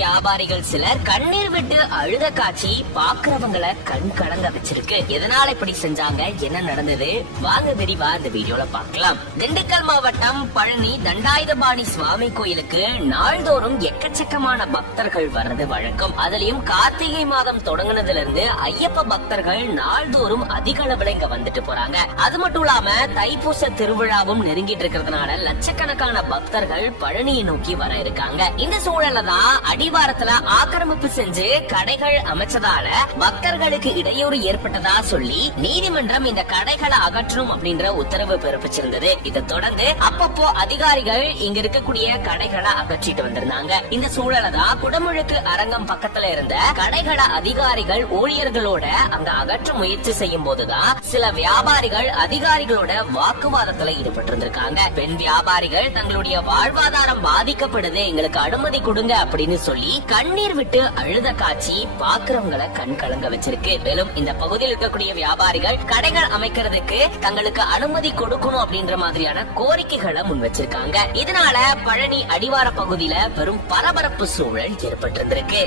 வியாபாரிகள் சிலர் கண்ணீர் விட்டு அழுத காட்சி பாக்குறவங்களை கண் கலங்க வச்சிருக்கு. எதனால இப்படி செஞ்சாங்க, என்ன நடந்தது, வாங்க விரிவா இந்த வீடியோல பார்க்கலாம். திண்டுக்கல் மாவட்டம் பழனி தண்டாயுதபாணி சுவாமி கோயிலுக்கு நாள்தோறும் எக்கச்சக்கமான பக்தர்கள் வர்றது வழக்கம். அதுலயும் கார்த்திகை மாதம் தொடங்கினதுல இருந்து ஐயப்ப பக்தர்கள் நாள்தோறும் அதிக அளவுல இங்க வந்துட்டு போறாங்க. அது மட்டும் இல்லாம தைப்பூச திருவிழாவும் நெருங்கிட்டு இருக்கிறதுனால லட்சக்கணக்கான பக்தர்கள் பழனியை நோக்கி வர இருக்காங்க. இந்த சூழல்ல தான் அடிவாரத்துல ஆக்கிரமிப்பு செஞ்சு கடைகள் அமைச்சதால பக்தர்களுக்கு இடையூறு ஏற்பட்டதா சொல்லி நீதிமன்றம் இந்த கடைகளை அகற்றும் அப்படின்ற உத்தரவு பிறப்பிச்சிருந்தது. இதை தொடர்ந்து அப்பப்போ அதிகாரிகள் இங்க இருக்கக்கூடிய கடைகளை அகற்றிட்டு வந்திருந்தாங்க. இந்த சூழலை தான் குடமுழுக்கு அரங்கம் பக்கத்துல இருந்த கடைகளை அதிகாரிகள் ஊழியர்களோட அங்க அகற்ற முயற்சி செய்யும் போதுதான் சில வியாபாரிகள் அதிகாரிகளோட வாக்குவாதத்துல ஈடுபட்டு இருந்திருக்காங்க. பெண் வியாபாரிகள் தங்களுடைய வாழ்வாதாரம் பாதிக்கப்படுது, எங்களுக்கு அனுமதி கொடுங்க அப்படின்னு சொல்லி கண்ணீர் விட்டு அழுத காட்சி பாக்குறவங்களை கண் கலங்க வச்சிருக்கு. மேலும் இந்த பகுதியில் இருக்கக்கூடிய வியாபாரிகள் கடைகள் அமைக்கிறதுக்கு தங்களுக்கு அனுமதி கொடுக்கணும் அப்படின்ற மாதிரியான கோரிக்கைகளை முன் வச்சிருக்காங்க. இதனால பழனி அடிவார பகுதியில பெரும் பரபரப்பு சூழல் ஏற்பட்டிருந்திருக்கு.